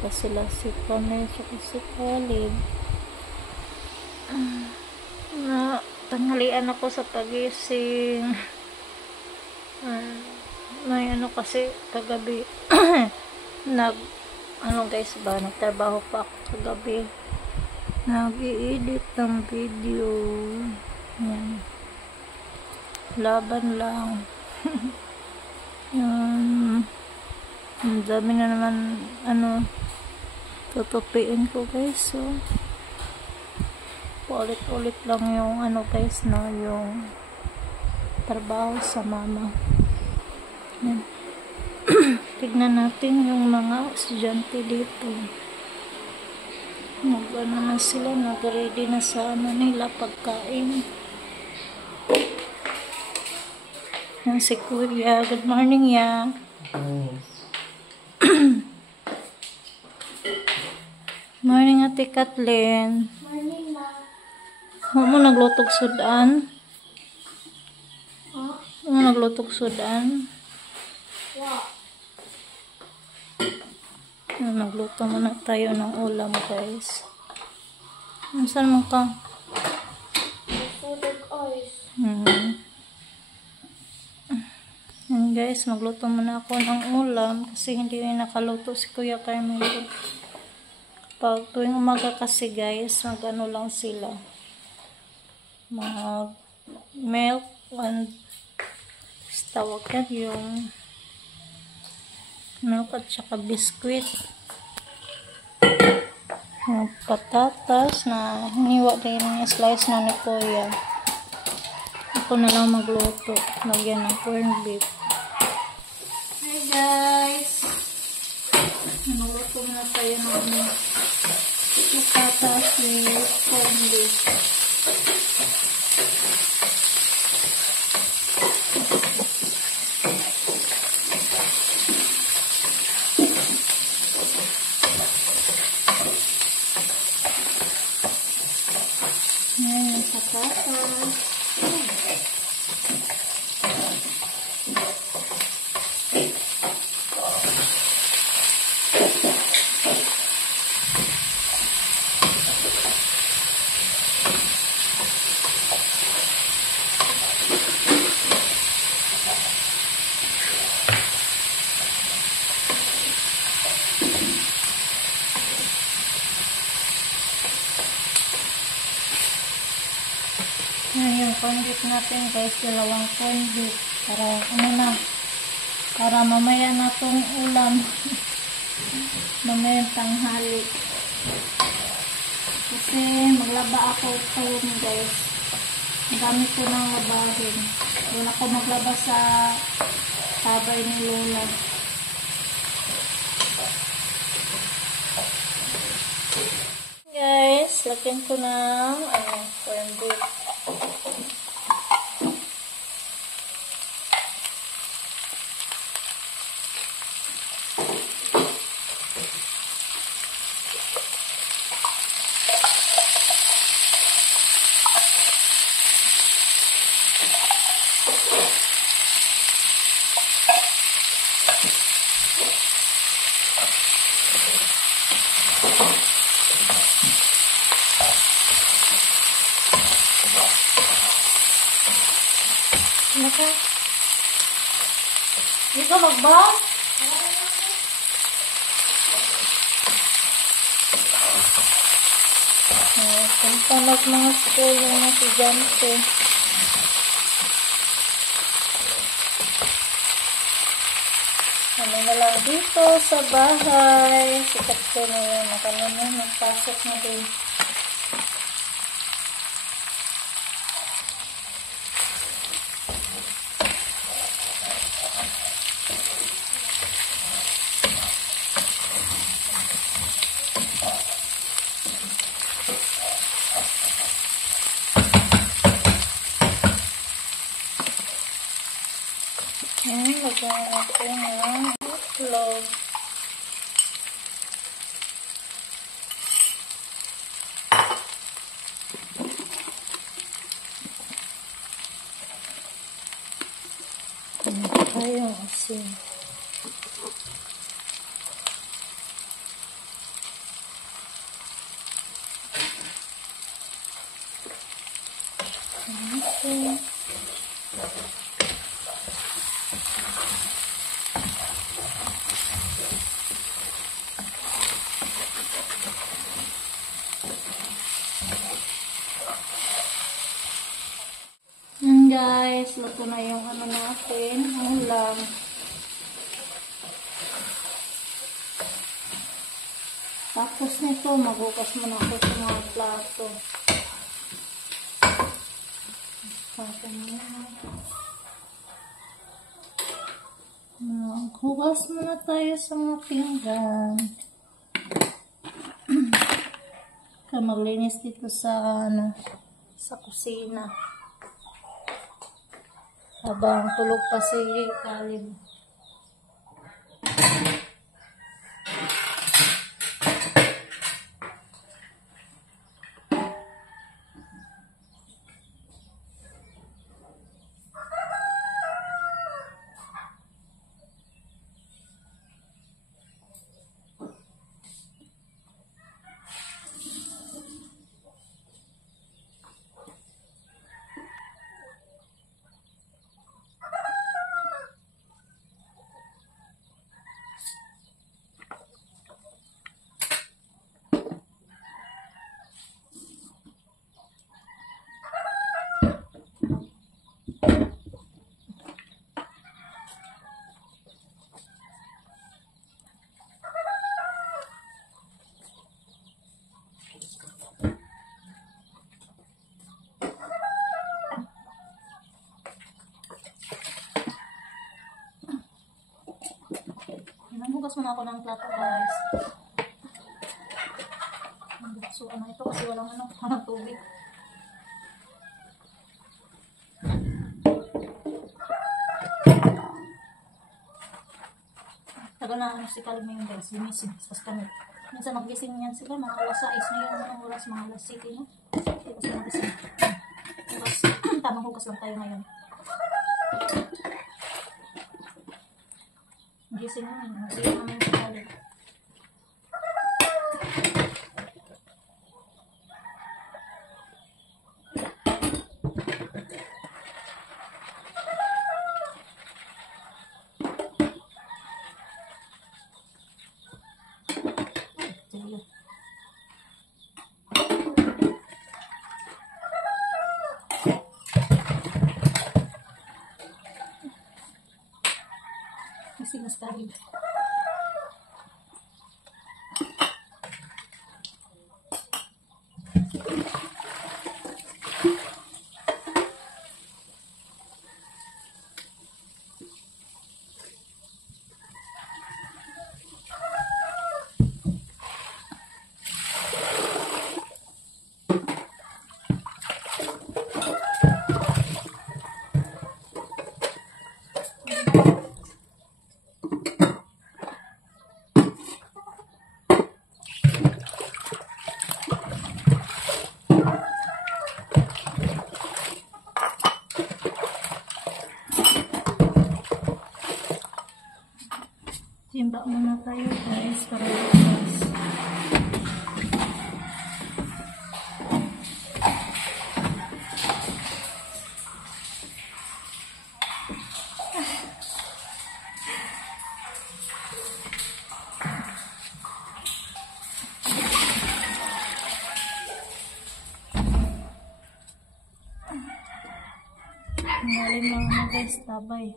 pa sila si Pamela at si Khalid. Na tanghalian ako sa pagising. May kasi kagabi guys ba, nagtrabaho pa ako kagabi, nag-i-edit ng video. Yan, laban lang. Yan, ang dami na naman tutupiin ko guys. So ulit-ulit lang yung guys, no, yung trabaho sa mama. Yan. Tignan natin yung mga estudyante dito. Na sila, nag-ready na sa nila pagkain. Yan si Kuya. Good morning, ya. Morning, Ate Kathleen. Morning, ma. Huwag mo naglutog sudan? Huwag mo naglutog sudan? Wow. Nagluto muna tayo ng ulam guys. Saan mo ka? Yan guys, magluto muna ako ng ulam kasi hindi na nakaluto si Kuya Carmelo. Pag tuwing umaga kasi guys, lang sila. Mag milk and tawag yung milk at saka biskuit. Patatas na hiniwa din yung slice na ni Kuya. Ako na lang magluto. Lagyan ng corned beef. Hey guys! Magluto na tayo ng patatas with corned beef. Yung corned beef natin guys, dalawang corned beef para para mamaya na tong ulam. Mamaya tanghali kasi maglaba ako ngayon guys. Ang dami ko nang labahin. Doon ako maglaba sa tabay ni Lola. Guys, lagyan ko ng corned beef. Naka. Hindi ka mag-bag? Punta mga school yung mga estudyante. Kami na lang dito sa bahay. Sikat ko na yun. Kami na magpasok na din. Lagyan natin ng itlog. Tayong asin. natin. Yan guys, luto na yung ano natin, ulam. Tapos nito, maghugas muna ako sa mga plato. Hugas muna tayo sa mga pinggan. Kaya maglinis dito sa sa kusina. Habang tulog pa si Kalib. Hugas muna ako ng plato guys. So ito kasi walang tubig. Tagal na si Kalib na yun guys, lumising sa kami. Minsan magising yan sila, mga alas 6 na yun, ang oras, mga alas 7 no? Hindi kasi magising. Tamang hugas lang tayo ngayon. Gising naman, masaya naman si Kalib. Gising na si Kalib. Timba muna tayo guys para bukas. Ngalim lang na guys, tabay.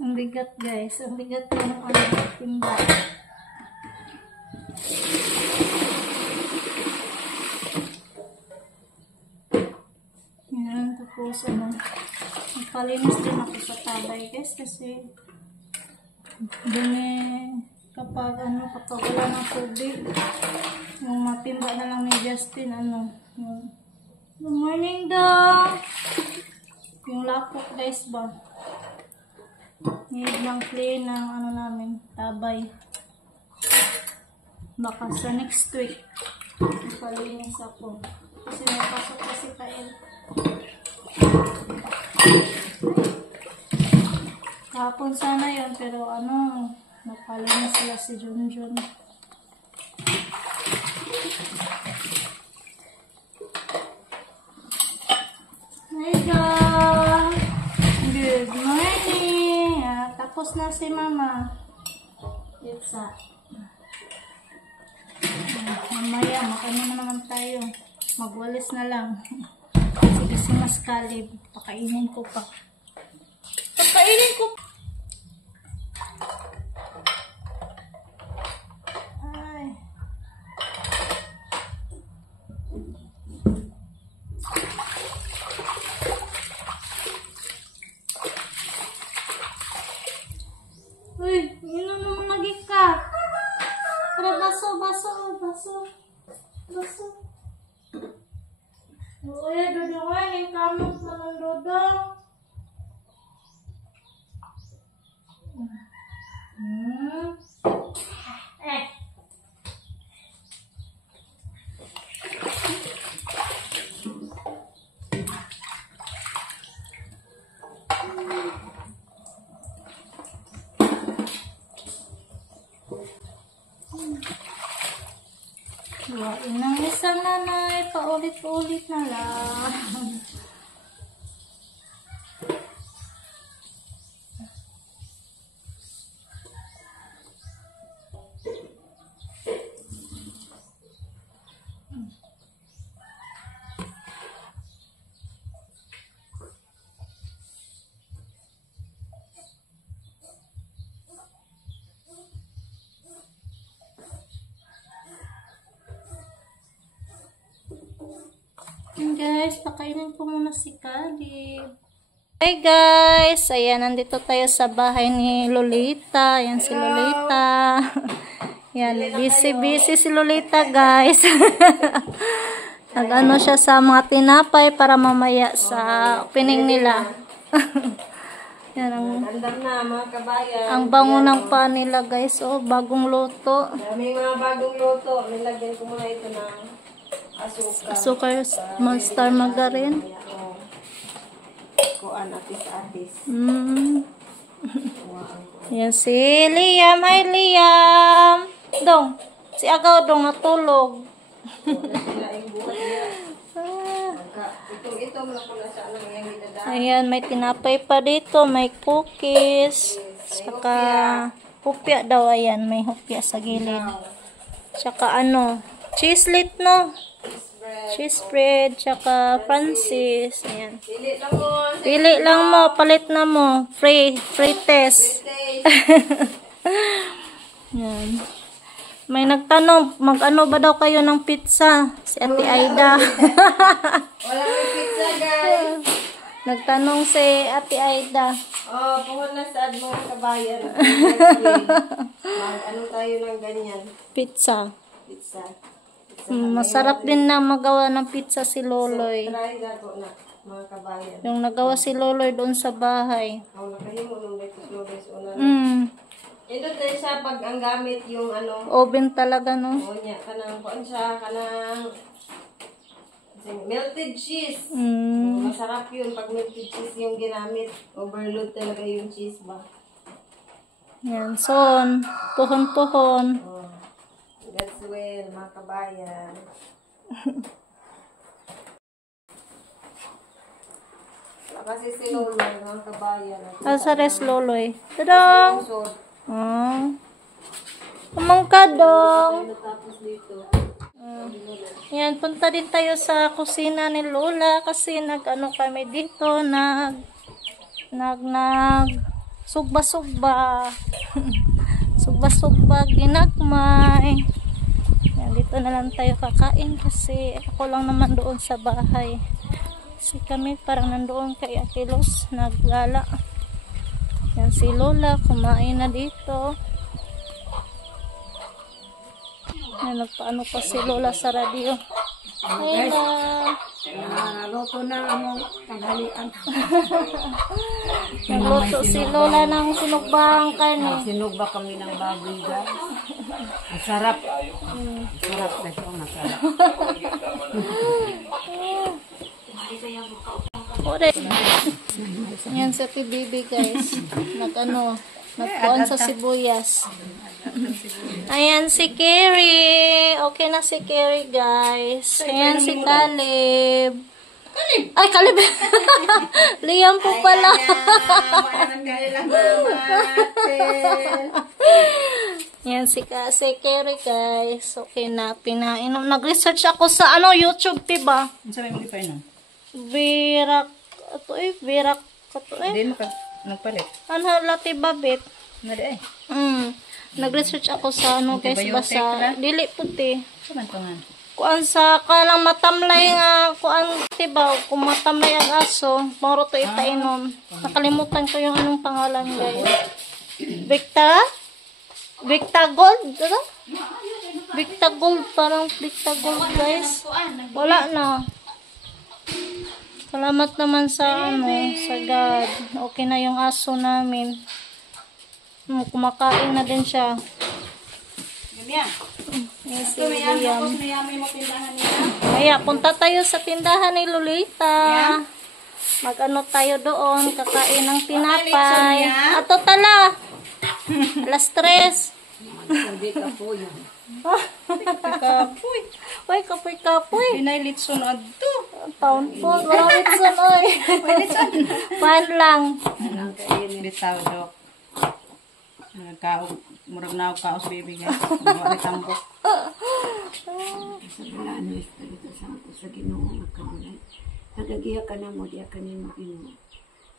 Ang bigat guys, ang bigat ng timba. Yan, tapos magpalinis din ako sa tabay guys kasi Dumi kapag wala ng tubig. Yung matimba na lang ni Justin, good morning daw. Yung lapok guys ba? Need lang clean ng namin, tabay. Baka sa next week, ipalinis ako. Kasi napasok kasi Kael. Kahapon sana yun, pero napalinis sila si Junjun. Hi guys! Good morning! Tapos na si Mama. Itsa. Mamaya, makain na naman tayo. Magwalis na lang. Sige si Mas Caleb. Pakainin ko pa. Pakainin ko pa! Ay. Uy, inom naman lagi ka. Para baso. Uy, dudungan, yung kamot na ng dudong. Luwain ng isang nanay, paulit-ulit na lang. Guys, pakainin ko muna si Caleb. Hi guys! Ayan, nandito tayo sa bahay ni Lolita. Ayan si Lolita. Ayan, busy si Lolita guys. Nag-ano siya sa mga tinapay para mamaya sa opening nila. Yan na mga kabayan. Ang bango ng pa nila guys. Oh, bagong luto. May mga bagong luto. Nilagyan ko muna ito ng Asukar, Star Margarine. Kuan atis-atis. Yan si Liam. Hi Liam. Dong. Si Agaw dong natulog. Ayan, may tinapay pa dito. May cookies. Saka hupya daw. Ayan, may hupya sa gilid. Saka cheeselit no? Cheese bread, tsaka Francis. Ayan. Pili lang mo, palit na mo. Free test. Yan. May nagtanong, mag-ano ba daw kayo ng pizza? Si Ate Aida. Wala may pizza, guys. Nagtanong si Ate Aida. Puhon na sa mga kabayan. Ano tayo ng ganyan? Pizza. Pizza. Masarap din na magawa ng pizza si Loloy. Try na po na, mga kabayan. Yung nagawa si Loloy doon sa bahay. Nakahimo nung lettuce una. Ito tayo siya pag ang gamit yung Oven talaga, no? niya, kuan siya, melted cheese. Masarap yun pag melted cheese yung ginamit. Overload talaga yung cheese ba? Yan, son. Puhon-puhon. That's well, mga kabayan. Kasi si Loloy, mga kabayan. Sa res Loloy. Tadang! Kumangka dong. Tapos dito. Yan, punta din tayo sa kusina ni Lola kasi nag-ano kami dito, sugba-sugba. Sugba-sugba, ginagmay. Yan, dito na lang tayo kakain kasi ako lang naman doon sa bahay. Kasi kami parang nandoon kay Ate Luz, naglala. Yan, Ayan, si Lola, kumain na dito. Ayan, nagpaano pa si Lola sa radio. Ayan na. Naluto na among tanghalian. Nagluto si Lola ng sinugbang kanin. Sinugba kami ng baboy guys. Ang sarap. Sarap na siya, masarap. Ore. Yan sa PBB guys. Nagkuhan sa sibuyas. Ayan si Carrie. Okay na si Carrie guys. Ayan si Caleb. Ay, Caleb. Liam po pala. Yan si Carrie guys. Okay na, pinainom. Nag-research ako sa YouTube, diba? Ano sabi mo ipainom? Virak. Virak. Hindi mo nagpalit. Ano lati babit? Nadi ay. Nag-research ako sa guys, basta dili puti. Saan to nga? Kuan sa kalang matamlay nga, kuan tiba, kung matamlay ang aso, moro to ipainom. Nakalimutan ko yung anong pangalan guys. Victa Gold, ano? Victa Gold, parang Victa Gold guys. Wala na. Salamat naman sa sa God. Okay na yung aso namin. Kumakain na din siya. Yes, si William. Kaya punta tayo sa tindahan ni Lolita. Mag-ano tayo doon, kakain ng tinapay. Ato tala. Alas 3. Hindi ka po yun. Kapoy. Uy, kapoy. Pinay litson adto. Pound food. Wala litson, oy. Pan lang. Ang kain bitaw dok. Murag na ako kaos baby guys. Wala tambok. Sa balaan ng Espiritu Santo sa Ginoo nga kanunay. Nagagiya ka na mo, diya ka ni mo Ginoo.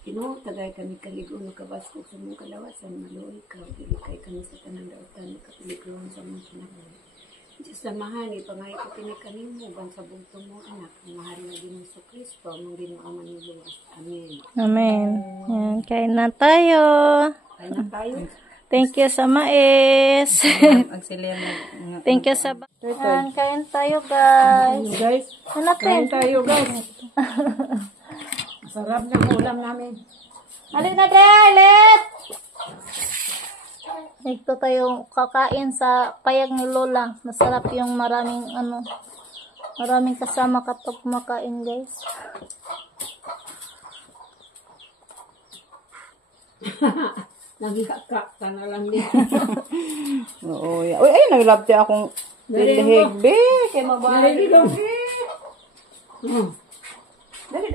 Ginoo, tagay kami kaligo no kabaskog sa mong kalawasan, maluoy ka, ilikay kami sa tanang dautan, kapiligron sa mong kinabuhi. Diyos samahan, ipangay ko pinikanin mo, bang sa bugtong mo, anak, ang mahal na Ginoo sa Kristo, mong Ginoo ama ni Luwas. Amen. Amen. Yan, kain na tayo. Kaya na tayo. Thank you sa mais. Auxiliar Thank you sa Yan, kain tayo guys. Guys, Hanapin. tayo guys. Sarap ng ulam namin. Alin na Alit! Ito tayo kakain sa payag ni Lola. Masarap yung maraming kasama kapag kumakain guys. Nagikakak ka na lang din. Oo. Uy, ay naglabti akong bilhig be. Kay mabalik. Dali.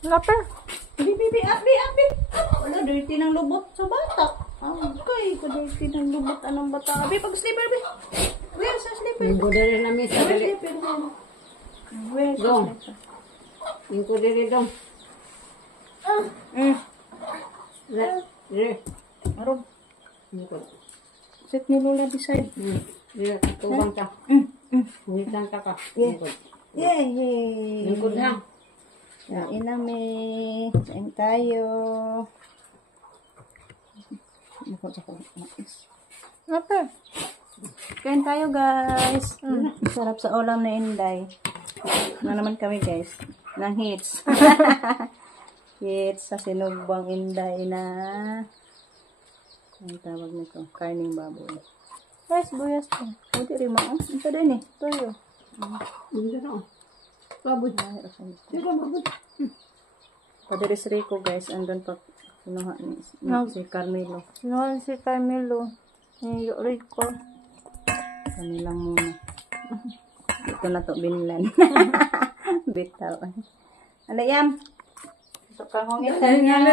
Lapar. Bibi, abi. Wala, dirty ng lubot sa bata. Okay, dirty ng lubot anong bata. Abi, pag slipper, be. Where sa slipper? Mingko diri namin sa dali. Where sa Dong. slipper? Mingko diri dong. Diri. Aron. Mingko. Set ni Lola beside. Diri, tubang ka. Ngitan ka ka. Mingko. Yay! Mingko ha. Kain namin. Kain tayo. Lapar. Kain tayo guys. Sarap sa ulam na Inday. Na naman kami guys. Ng hits. Hits sa sinugbang Inday na ang tawag nito. Karning baboy. Guys, buyas po. Pwede rin mo. Isa din eh. Tayo. Mingko na. Baboy. Sige, baboy. Padiris Rico guys. Andun pa kinuha ni si Carmelo. Sinuhan si Carmelo. Yung ko. Kami lang muna. Ito na to binlan. Bitaw. Ano yan? Ito kahong itan yan.